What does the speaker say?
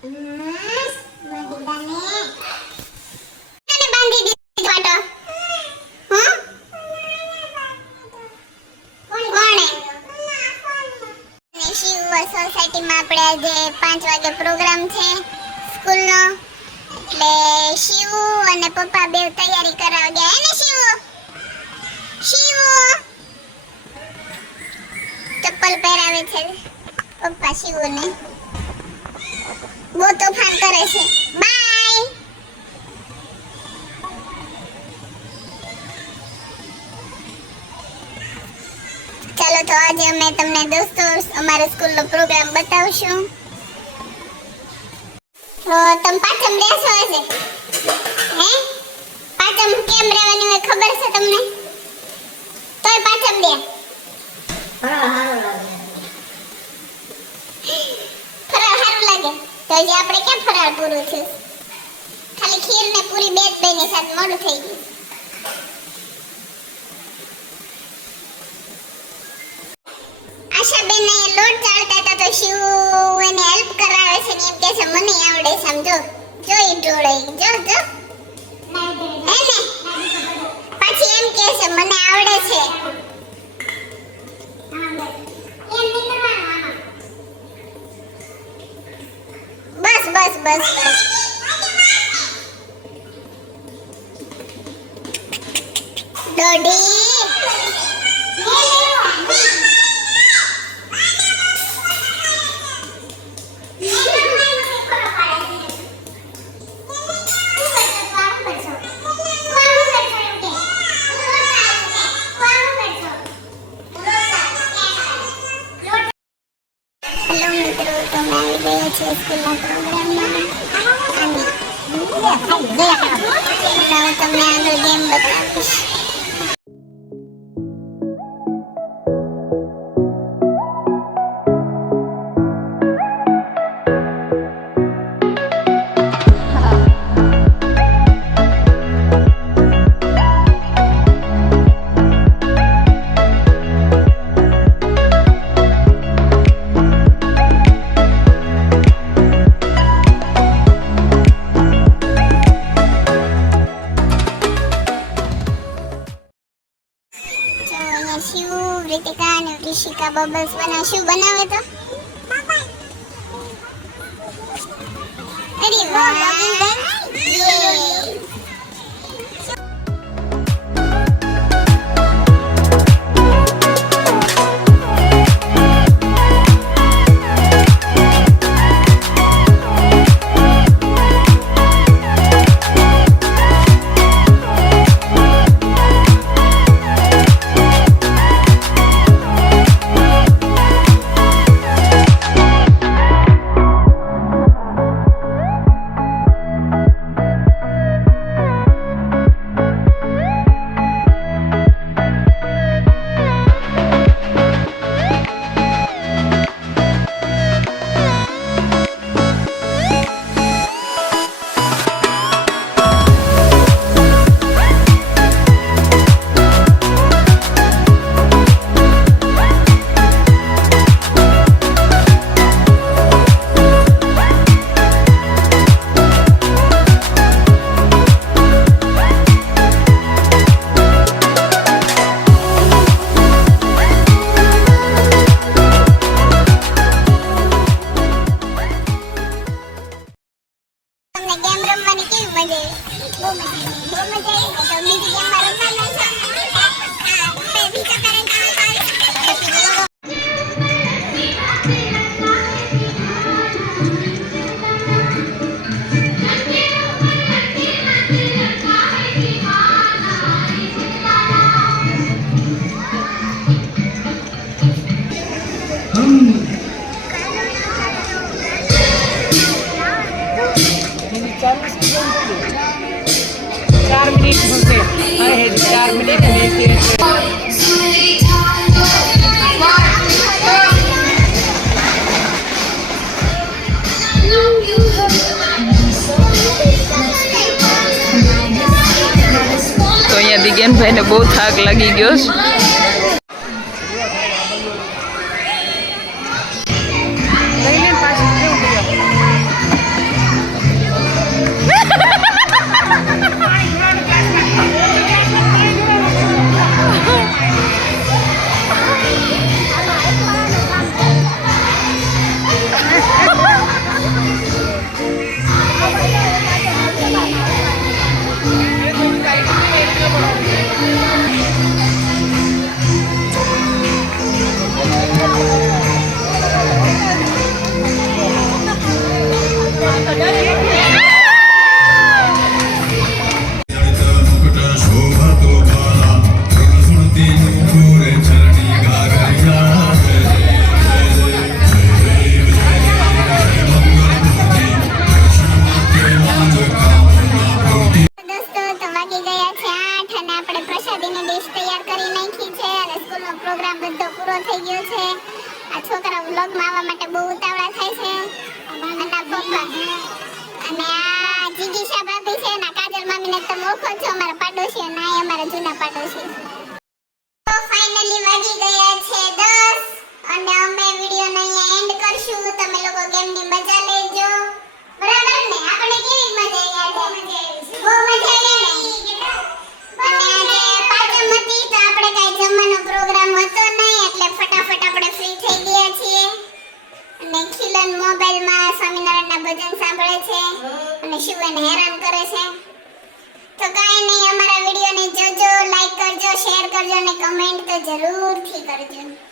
સોસાયટીમાં આપણે આજે 5 વાગે પ્રોગ્રામ છે સ્કૂલનો, એટલે શિવ અને પપ્પા બે તૈયારી કરાવવા ગયા હે ને શિવ ચપ્પલ પહેરાવે છે પપ્પા શિવને, બહુ તોફાન કરે છે. બાય. ચાલો તો આજે અમે તમને દોસ્તો અમારા સ્કૂલનો પ્રોગ્રામ બતાવશું. તો તમે પાછમ બેસો હશે હે? પાછમ કેમ રહેવાની હોય ખબર છે તમને? તોય પાછમ બે ફરાળ સારું લાગે. તો હજી આપણે ક્યાં ફરાળ પૂરું થયું? ખાલી ખીર ને પૂરી બે જ બની, સાથે મોડું થઈ ગયું. આશાબેન ને લોટ ચાળતા હતા તો શિવ એને હેલ્પ કરાવે છે ને એમ કે છે મને આવડે છે. સમજો જોઈ ઢોળે જો હે ને, પછી એમ કે છે મને આવડે છે. બસ બસ બસ બસ. દોડી સ્કૂલના પ્રોગ્રામમાં અને તમને આગળ ગેમ બતાવીશ. શિવ, રીતિકા અને ઋષિકા બબલ્સ બના. શું બનાવે તો? અરે વાહ. દિગેનભાઈ ને બહુ થાક લાગી ગયો છે. વ્લોગમાં આવવા માટે બહુ ઉતાવળા થાય છે આના પપ્પા અને આ જીગીશા ભાભી છે ને કાજલ મામીને તમે ઓળખો છો અમારા પાડોશી અને આ અમારા જૂના પાડોશી. તો ફાઇનલી વાગી ગયા છે 10 અને અમે વિડિયોને અહીંયા એન્ડ કરશું. તમે લોકો ગેમની મજા લેજો બરાબર ને? આપણે કેવી મજા આવી આજે? બહુ મજા આવી ને? અને આજે પાંચમ હતી તો આપણે કાઈ જમવાનો પ્રોગ્રામ હતો નહીં એટલે ફટાફટ આપણે ફ્રી થઈ ગયા છીએ અને ખીલન મોબાઈલમાં સ્વામિનારાયણના ભજન સાંભળે છે અને શિવને હેરાન કરે છે. તો કાંઈ નહીં, અમારા વિડીયોને જોજો, લાઈક કરજો, શેર કરજો અને કમેન્ટ તો જરૂરથી કરજો.